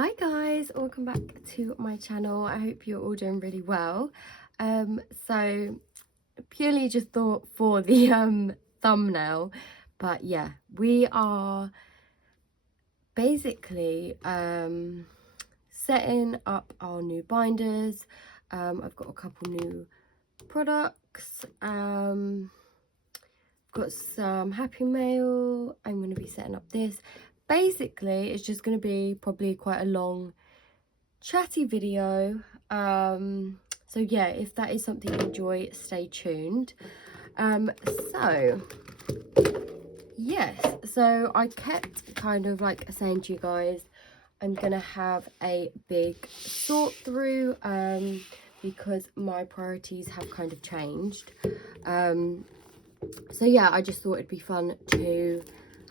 Hi guys, welcome back to my channel. I hope you're all doing really well. So purely just thought for the thumbnail, but yeah, we are basically setting up our new binders. I've got a couple new products. Got some Happy Mail. I'm going to be setting up this. Basically, it's just going to be probably quite a long chatty video. So yeah, if that is something you enjoy, stay tuned. So yes, so I kept kind of like saying to you guys, I'm gonna have a big sort through because my priorities have kind of changed. So yeah, I just thought it'd be fun to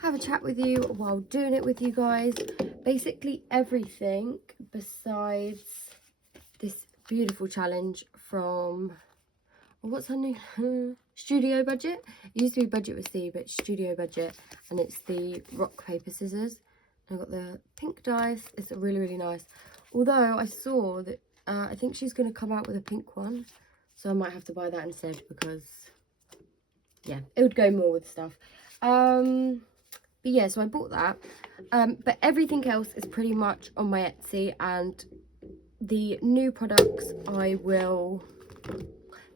have a chat with you while doing it with you guys. Basically everything besides this beautiful challenge from, what's her name? Studio Budget. It used to be Budget with C, but Studio Budget, and it's the rock paper scissors. I've got the pink dice. It's really nice, although I saw that I think she's going to come out with a pink one, so I might have to buy that instead because yeah, it would go more with stuff. But yeah, so I bought that, but everything else is pretty much on my Etsy, and the new products I will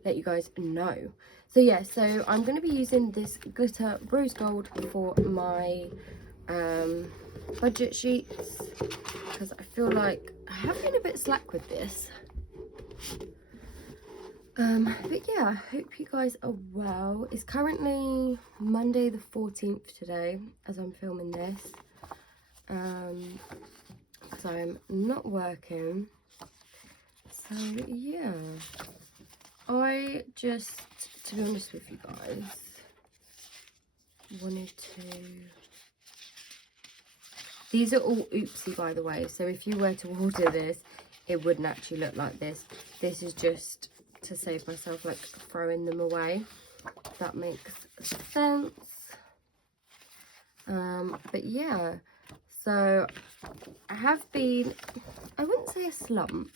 let you guys know. So yeah, so I'm going to be using this glitter rose gold for my budget sheets because I feel like I have been a bit slack with this. But yeah, I hope you guys are well. It's currently Monday the 14th today as I'm filming this. So I'm not working. So yeah, I just, to be honest with you guys, wanted to... These are all oopsie, by the way, so if you were to order this, it wouldn't actually look like this. This is just to save myself like throwing them away, if that makes sense. But yeah, so I have been, I wouldn't say a slump,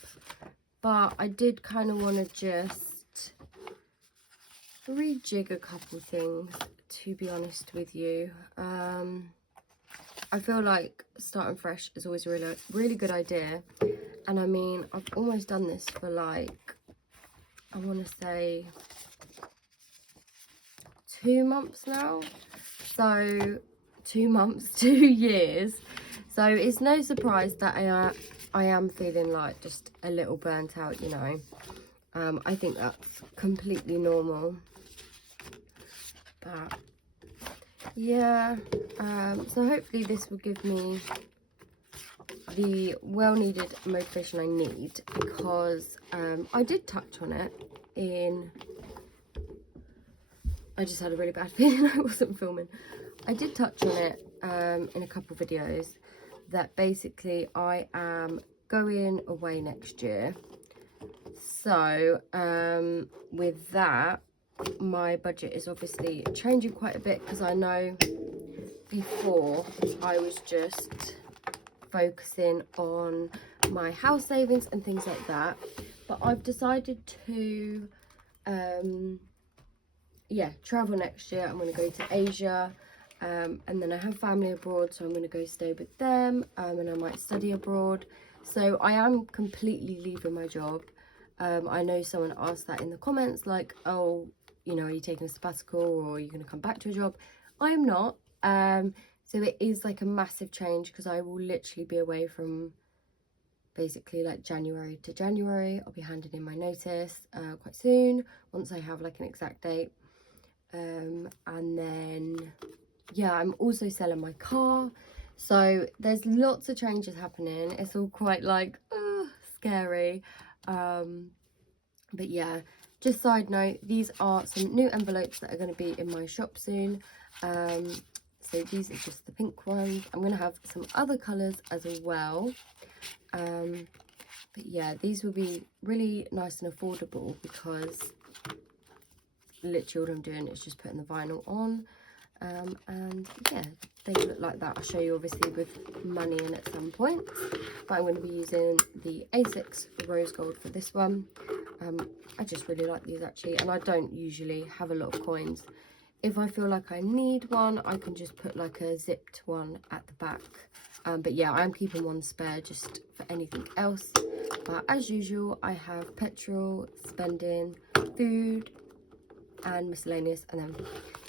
but I did kind of want to just rejig a couple things, to be honest with you. I feel like starting fresh is always a really good idea, and I mean, I've almost done this for like, I want to say 2 months now, so 2 months, 2 years, so it's no surprise that I am feeling like just a little burnt out, you know. I think that's completely normal, but yeah, so hopefully this will give me the well-needed motivation I need, because I did touch on it in, I just had a really bad feeling I wasn't filming. I did touch on it in a couple of videos, that basically I am going away next year. So with that, my budget is obviously changing quite a bit, because I know before I was just focusing on my house savings and things like that, but I've decided to yeah, travel next year. I'm going to go to Asia, and then I have family abroad, so I'm going to go stay with them, and I might study abroad. So I am completely leaving my job. I know someone asked that in the comments, like, oh, you know, are you taking a sabbatical, or are you going to come back to a job? I am not. So it is like a massive change, because I will literally be away from basically like January to January. I'll be handing in my notice quite soon, once I have like an exact date. And then yeah, I'm also selling my car, so there's lots of changes happening. It's all quite like scary, but yeah, just side note, these are some new envelopes that are going to be in my shop soon. So these are just the pink ones. I'm going to have some other colours as well, but yeah, these will be really nice and affordable, because literally all I'm doing is just putting the vinyl on. And yeah, they look like that. I'll show you obviously with money in at some point, but I'm going to be using the A6 rose gold for this one. I just really like these actually, and I don't usually have a lot of coins. If I feel like I need one, I can just put like a zipped one at the back. But yeah, I'm keeping one spare just for anything else. But as usual, I have petrol, spending, food, and miscellaneous, and then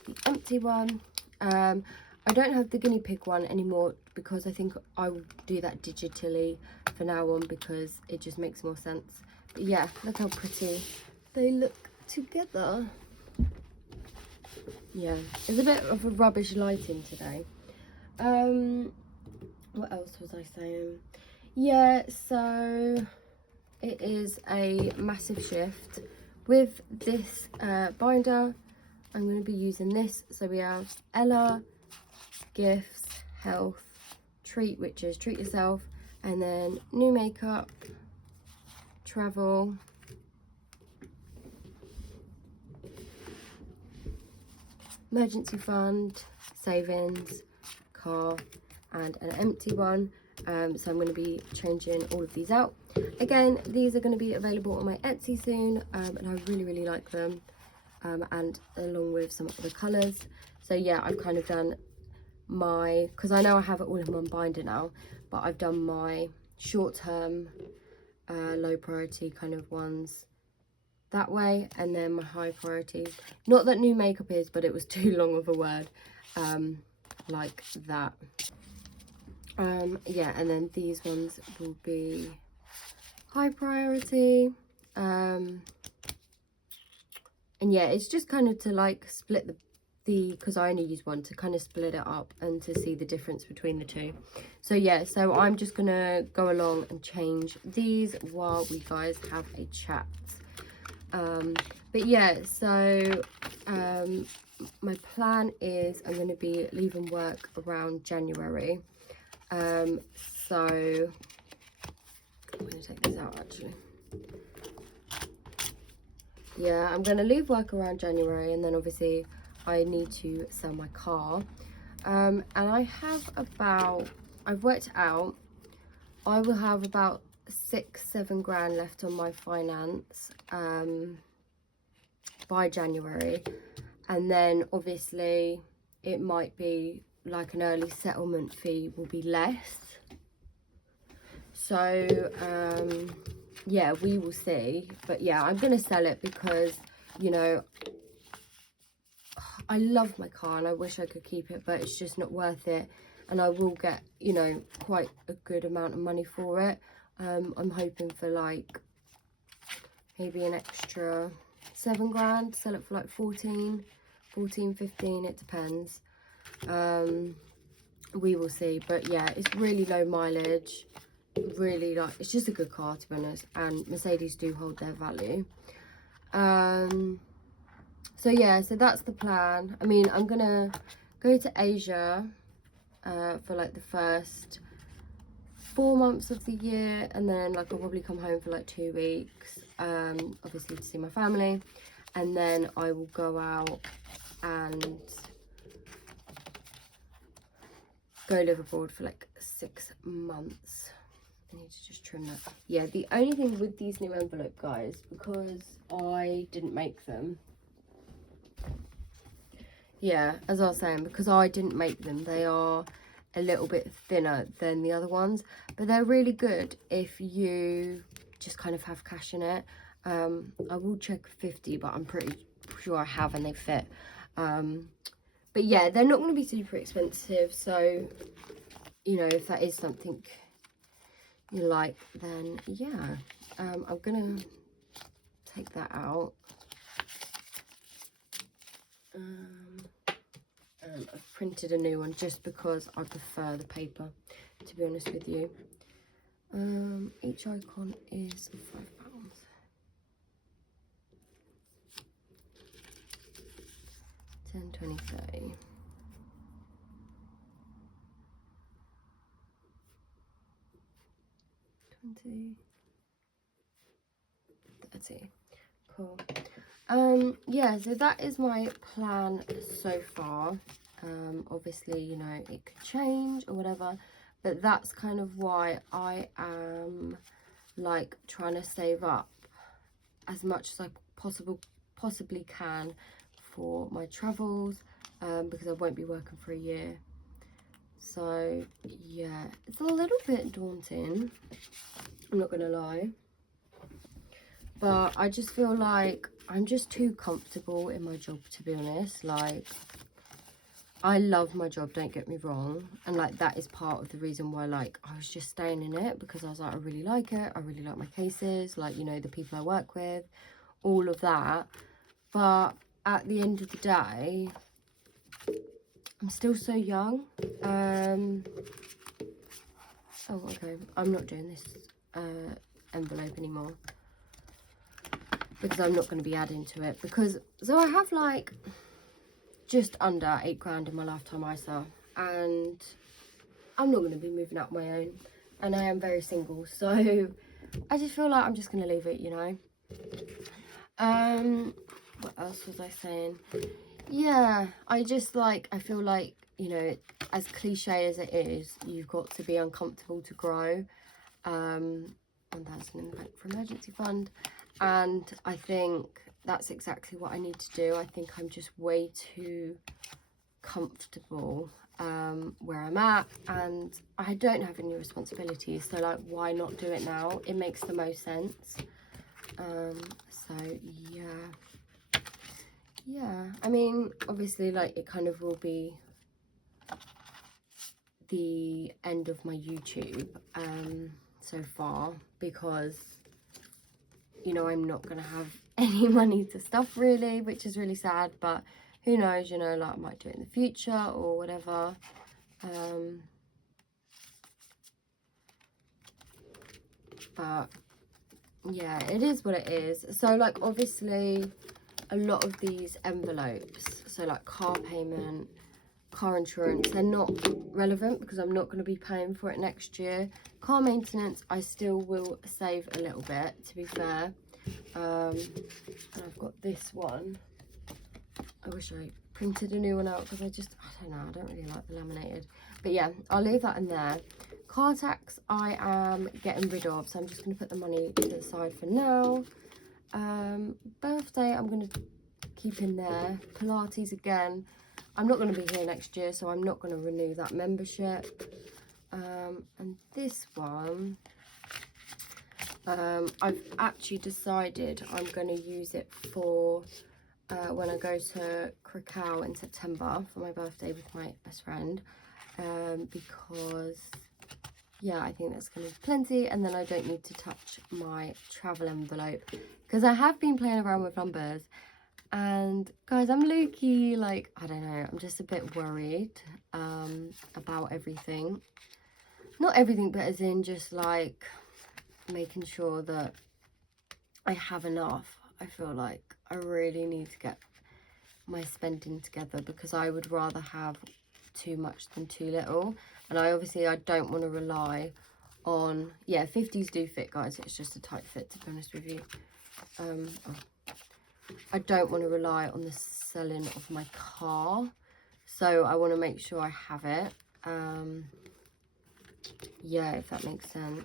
the empty one. I don't have the guinea pig one anymore because I think I will do that digitally for now on because it just makes more sense. But yeah, look how pretty they look together. Yeah, it's a bit of a rubbish lighting today. What else was I saying? Yeah, so it is a massive shift with this binder. I'm going to be using this. So we have Ella, gifts, health, treat, which is treat yourself, and then new makeup, travel, emergency fund, savings, car, and an empty one. So I'm going to be changing all of these out. Again, these are going to be available on my Etsy soon, and I really like them, and along with some of the colours. So yeah, I've kind of done my, because I know I have it all in one binder now, but I've done my short-term low priority kind of ones that way, and then my high priorities, not that new makeup is, but it was too long of a word, like that. Yeah, and then these ones will be high priority, and yeah, it's just kind of to like split the because I only use one, to kind of split it up and to see the difference between the two. So yeah, so I'm just gonna go along and change these while we guys have a chat. But yeah, so my plan is I'm going to be leaving work around January. So I'm going to take this out actually. Yeah, I'm going to leave work around January, and then obviously I need to sell my car. And I have about, I've worked it out, I will have about 6-7 grand left on my finance by January. And then obviously it might be like an early settlement fee will be less. So yeah, we will see. But yeah, I'm going to sell it because, you know, I love my car and I wish I could keep it, but it's just not worth it. And I will get, you know, quite a good amount of money for it. I'm hoping for like maybe an extra 7 grand, sell it for like 14, 15, it depends. We will see. But yeah, it's really low mileage, really, like, it's just a good car to be honest, and Mercedes do hold their value. So yeah, so that's the plan. I mean, I'm gonna go to Asia for like the first 4 months of the year, and then like I'll probably come home for like 2 weeks, obviously to see my family, and then I will go out and go live abroad for like 6 months. I need to just trim that. Yeah, the only thing with these new envelope, guys, because I didn't make them, yeah, as I was saying, because I didn't make them, they are a little bit thinner than the other ones, but they're really good if you just kind of have cash in it. I will check 50, but I'm pretty sure I have and they fit. But yeah, they're not going to be super expensive, so you know, if that is something you like, then yeah. I'm gonna take that out. And I've printed a new one just because I prefer the paper, to be honest with you. Each icon is £5. 10, 20, 30. 20, 30. Cool. Yeah, so that is my plan so far. Obviously, you know, it could change or whatever, but that's kind of why I am like trying to save up as much as I possibly can for my travels, because I won't be working for a year. So yeah, it's a little bit daunting, I'm not gonna lie, but I just feel like I'm just too comfortable in my job, to be honest. Like, I love my job, don't get me wrong, and like that is part of the reason why like I was just staying in it, because I was like, I really like it, I really like my cases, like, you know, the people I work with, all of that. But at the end of the day, I'm still so young. Oh, okay, I'm not doing this envelope anymore, because I'm not going to be adding to it, because so I have like just under 8 grand in my lifetime ISA, and I'm not going to be moving out my own, and I am very single, so I just feel like I'm just going to leave it, you know. What else was I saying? Yeah, I just like, I feel like, you know, as cliche as it is, you've got to be uncomfortable to grow. 1,000 in the bank for emergency fund, and I think that's exactly what I need to do. I think I'm just way too comfortable where I'm at, and I don't have any responsibilities, so like, why not do it now? It makes the most sense. So yeah, I mean, obviously, like, it kind of will be the end of my YouTube so far, because, you know, I'm not gonna have any money to stuff really, which is really sad, but who knows, you know, like, I might do it in the future or whatever. But yeah, it is what it is. So like, obviously a lot of these envelopes, so like car payment, car insurance, they're not relevant because I'm not going to be paying for it next year. Car maintenance, I still will save a little bit, to be fair. And I've got this one. I wish I printed a new one out, because I don't know, I don't really like the laminated. But yeah, I'll leave that in there. Car tax I am getting rid of, so I'm just going to put the money to the side for now. Birthday I'm going to keep in there. Pilates again, I'm not going to be here next year, so I'm not going to renew that membership. And this one, I've actually decided I'm going to use it for when I go to Krakow in September for my birthday with my best friend, because yeah, I think that's going to be plenty, and then I don't need to touch my travel envelope, because I have been playing around with numbers, and guys, I'm low-key, like, I don't know, I'm just a bit worried about everything. Not everything, but as in just like making sure that I have enough. I feel like I really need to get my spending together, because I would rather have too much than too little. And I don't want to rely on, yeah, 50s do fit, guys, it's just a tight fit, to be honest with you. I don't want to rely on the selling of my car, so I want to make sure I have it. Yeah, if that makes sense.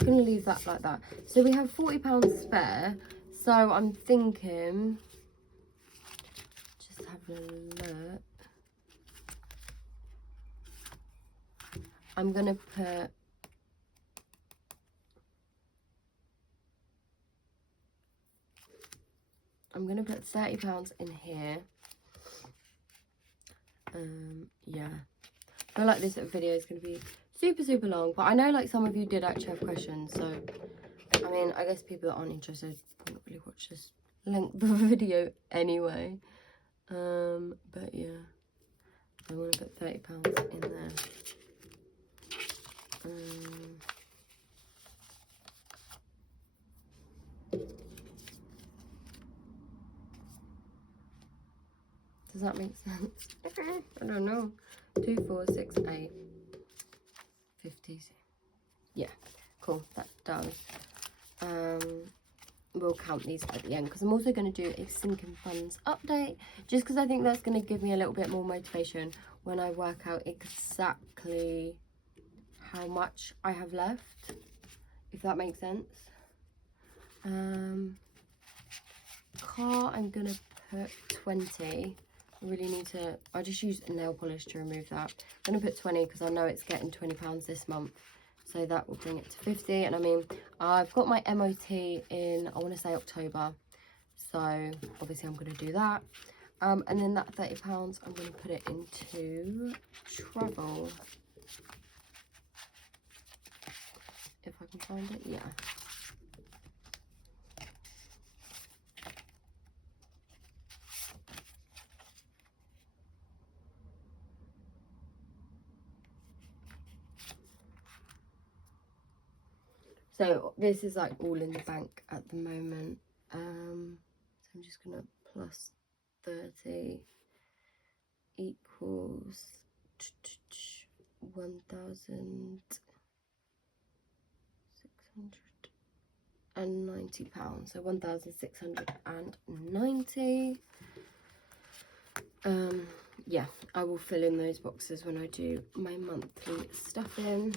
I'm gonna leave that like that. So we have £40 spare, so I'm thinking, just having a look, I'm gonna put £30 in here. Yeah, I feel like this video is going to be super long, but I know like some of you did actually have questions, so I mean, I guess people that aren't interested won't really watch this length of a video anyway. But yeah, I want to put £30 in there. Does that make sense? I don't know. 2, 4, 6, 8. 50s. Yeah, cool, that does. We'll count these at the end, because I'm also going to do a sinking funds update, just because I think that's going to give me a little bit more motivation when I work out exactly how much I have left, if that makes sense. Car, I'm going to put 20. I really need to, I just used nail polish to remove that. I'm going to put 20 because I know it's getting £20 this month. So that will bring it to 50. And I mean, I've got my MOT in, I want to say October. So obviously I'm going to do that. And then that £30, I'm going to put it into travel. If I can find it, yeah. So this is like all in the bank at the moment. So I'm just gonna plus 30 equals 1,690 pounds. So 1,690. Yeah, I will fill in those boxes when I do my monthly stuffing.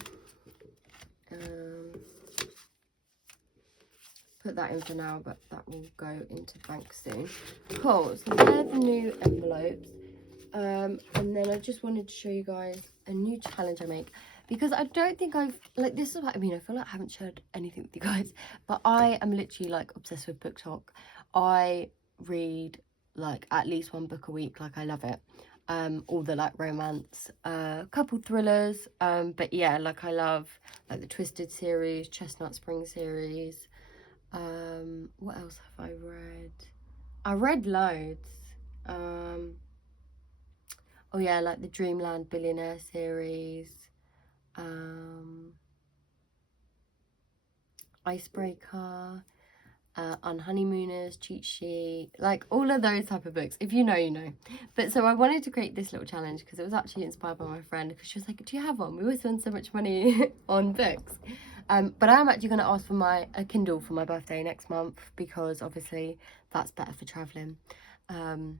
Put that in for now, but that will go into bank soon. Cool, so they're the new envelopes. And then I just wanted to show you guys a new challenge I make, because I don't think I've, like, this is what I mean, I feel like I haven't shared anything with you guys, but I am literally like obsessed with book talk. I read like at least one book a week, like I love it. All the like romance, couple thrillers, but yeah, like I love like the Twisted series, Chestnut Spring series. What else have I read? I read loads. Oh yeah, like the Dreamland Billionaire series, Icebreaker, On Honeymooners, Cheat Sheet, like all of those type of books. If you know, you know. But so I wanted to create this little challenge because it was actually inspired by my friend, because she was like, do you have one? We always spend so much money on books. But I am actually going to ask for a Kindle for my birthday next month, because obviously that's better for travelling. And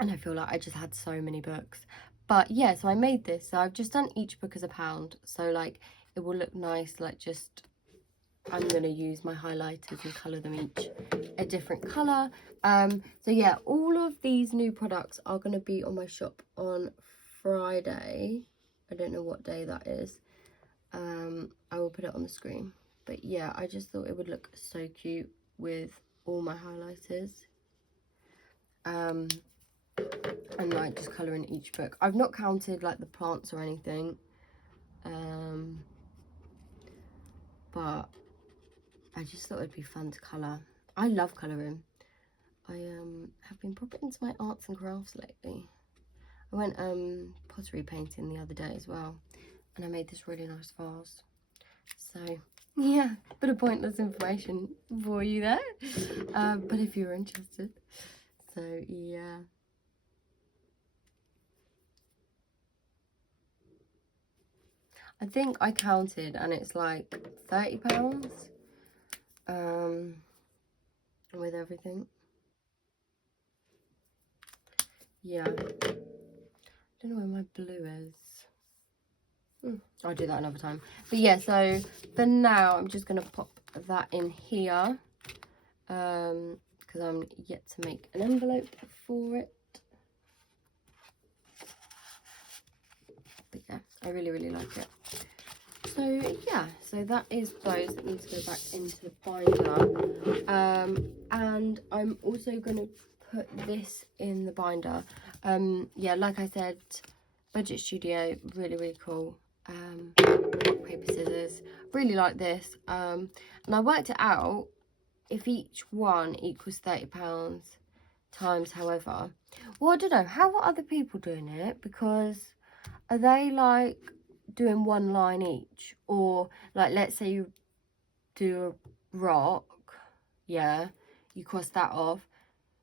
I feel like I just had so many books. But yeah, so I made this. So I've just done each book as £1. So like it will look nice, like just, I'm going to use my highlighters and colour them each a different colour. So yeah, all of these new products are going to be on my shop on Friday. I don't know what day that is. I will put it on the screen. But yeah, I just thought it would look so cute with all my highlighters. And like just colouring each book. I've not counted like the plants or anything. But I just thought it'd be fun to colour. I love colouring. I have been proper into my arts and crafts lately. I went pottery painting the other day as well, and I made this really nice vase. So yeah, bit of pointless information for you there, but if you're interested. So yeah. I think I counted and it's like £30 with everything. Yeah, don't know where my blue is. I'll do that another time. But yeah, so for now I'm just gonna pop that in here, because I'm yet to make an envelope for it. But yeah, I really like it. So yeah, so that is those that need to go back into the binder. And I'm also gonna put this in the binder. Yeah, like I said, Budget Studio, really cool. Rock, paper, scissors, really like this. And I worked it out, if each one equals £30 times however, well, I don't know, how are other people doing it? Because are they like doing one line each, or like, let's say you do a rock, yeah, you cross that off,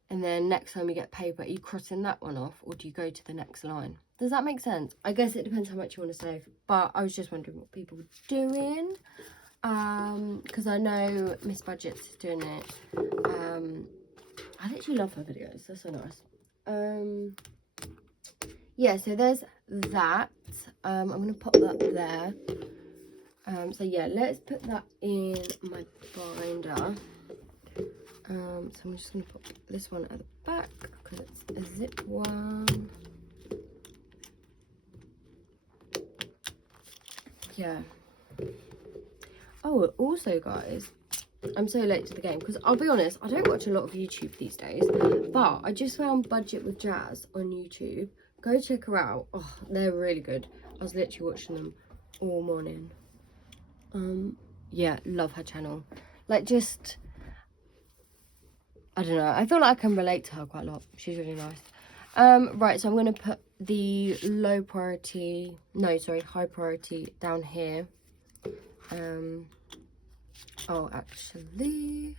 and then next time you get paper, are you crossing that one off, or do you go to the next line? Does that make sense? I guess it depends how much you want to save, but I was just wondering what people were doing, because I know Miss Budget's is doing it. I literally love her videos, they're so nice. Yeah, so there's that. I'm going to pop that there. So yeah, let's put that in my binder. So I'm just going to put this one at the back because it's a zip one. Yeah. Oh, also guys, I'm so late to the game because I'll be honest, I don't watch a lot of YouTube these days, but I just found Budget with Jazz on YouTube. Go check her out. Oh, they're really good. I was literally watching them all morning. Yeah, love her channel. Like, just, I don't know, I feel like I can relate to her quite a lot. She's really nice. Right, so I'm going to put the high priority down here. Oh, actually,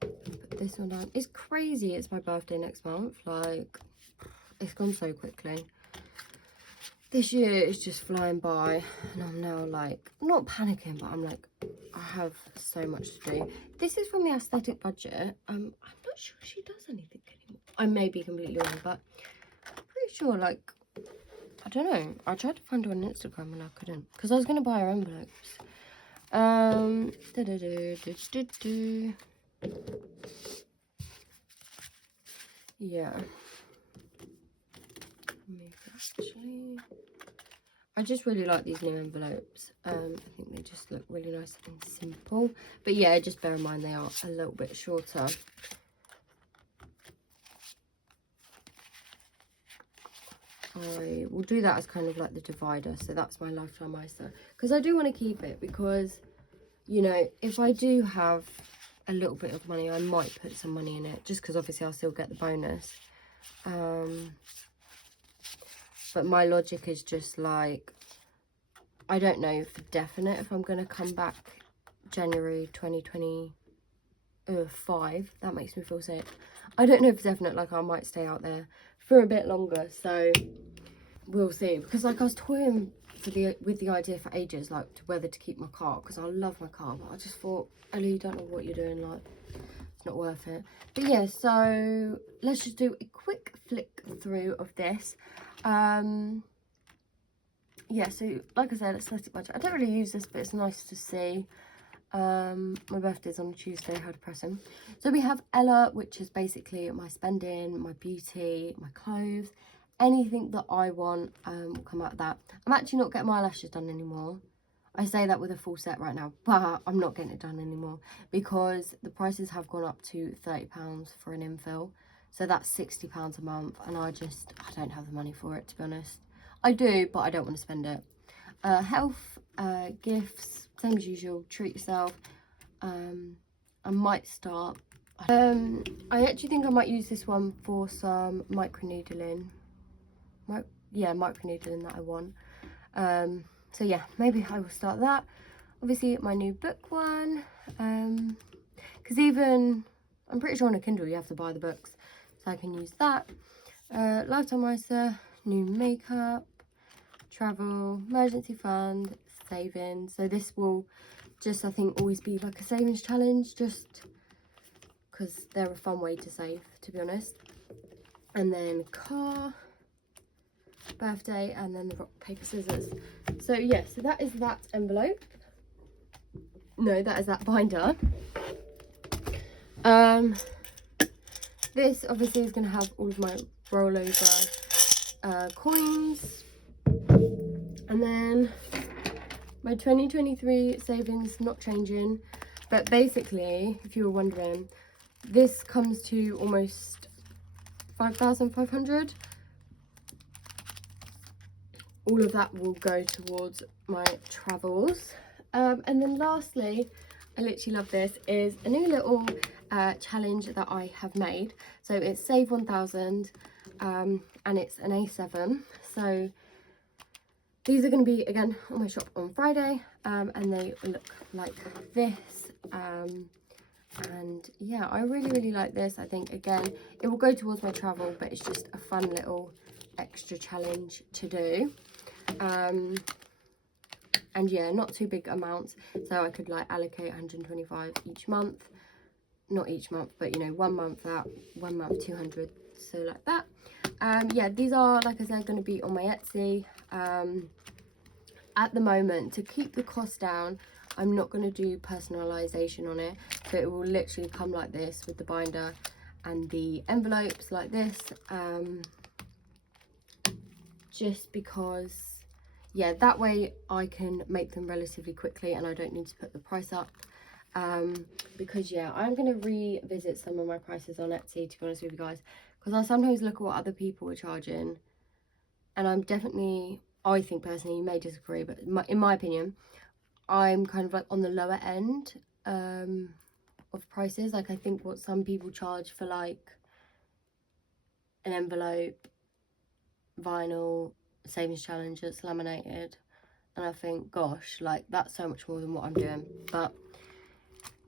put this one down. It's crazy, it's my birthday next month. Like, it's gone so quickly. This year is just flying by, and I'm now like, I'm not panicking, but I'm like, I have so much to do. This is from the Aesthetic Budget. I'm not sure she does anything anymore. I may be completely wrong, but I'm pretty sure, like, I don't know. I tried to find her on Instagram and I couldn't, because I was going to buy her envelopes. Yeah. Maybe actually. I just really like these new envelopes. I think they just look really nice and simple. But yeah, just bear in mind they are a little bit shorter. I will do that as kind of like the divider. So that's my lifetime ISA. Because I do want to keep it because, you know, if I do have a little bit of money, I might put some money in it. Just because obviously I'll still get the bonus. But my logic is just like, I don't know for definite if I'm going to come back January 2025. That makes me feel sick. I don't know for definite, like I might stay out there for a bit longer. So we'll see. Because like I was toying with the idea for ages, like whether to keep my car. Because I love my car. But I just thought, Ellie, you don't know what you're doing. Like, it's not worth it. But yeah, so let's just do a quick flick through of this. Yeah, so like I said, Aesthetic Budget. I don't really use this, but it's nice to see. My birthday's on a Tuesday, how depressing. So we have Ella, which is basically my spending, my beauty, my clothes, anything that I want will come out of that. I'm actually not getting my eyelashes done anymore. I say that with a full set right now, but I'm not getting it done anymore because the prices have gone up to £30 for an infill. So that's £60 a month, and I don't have the money for it, to be honest. I do, but I don't want to spend it. Health, gifts, same as usual, treat yourself. I might start. I actually think I might use this one for some microneedling. Microneedling that I want. So yeah, maybe I will start that. Obviously my new book one. Because even, I'm pretty sure on a Kindle you have to buy the books. So I can use that. Lifetime ISA, new makeup, travel, emergency fund, savings. So this will just, I think, always be like a savings challenge, just because they're a fun way to save, to be honest. And then car, birthday, and then the rock, paper, scissors. So yeah, so that is that envelope. No, that is that binder. This obviously is going to have all of my rollover coins. And then my 2023 savings not changing. But basically, if you were wondering, this comes to almost 5,500. All of that will go towards my travels. And then lastly, I literally love this, is a new little challenge that I have made. So it's Save 1000 and it's an A7. So these are going to be, again, on my shop on Friday, and they look like this. And yeah, I really like this. I think, again, it will go towards my travel, but it's just a fun little extra challenge to do. And yeah, not too big amounts, so I could like allocate 125 each month, not each month, but you know, 1 month that, 1 month 200, so like that. Yeah, these are, like I said, going to be on my Etsy. At the moment, to keep the cost down, I'm not going to do personalization on it, so it will literally come like this with the binder and the envelopes like this, just because, yeah, that way I can make them relatively quickly and I don't need to put the price up. Because yeah, I'm going to revisit some of my prices on Etsy, to be honest with you guys, because I sometimes look at what other people are charging, and I'm definitely, I think personally, you may disagree, but in my opinion, I'm kind of like on the lower end of prices. Like, I think what some people charge for like an envelope, vinyl, savings challenge that's laminated, and I think, gosh, like that's so much more than what I'm doing. But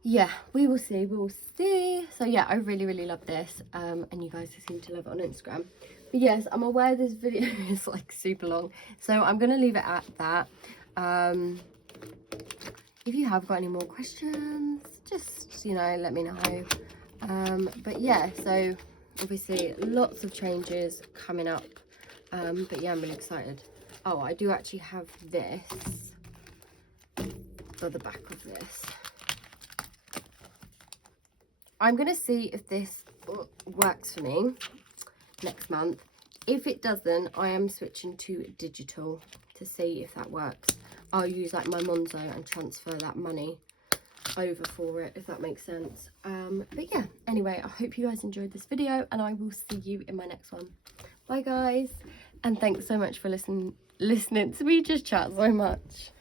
yeah, we will see, we will see. So yeah, I really love this, and you guys seem to love it on Instagram. But yes, I'm aware this video is like super long, so I'm gonna leave it at that. If you have got any more questions, just, you know, let me know. But yeah, so obviously lots of changes coming up, but yeah, I'm really excited. Oh, I do actually have this, or the back of this. I'm gonna see if this works for me next month. If it doesn't, I am switching to digital to see if that works. I'll use like my Monzo and transfer that money over for it, if that makes sense. But yeah, anyway, I hope you guys enjoyed this video, and I will see you in my next one. Bye guys, and thanks so much for listening to me just chat so much.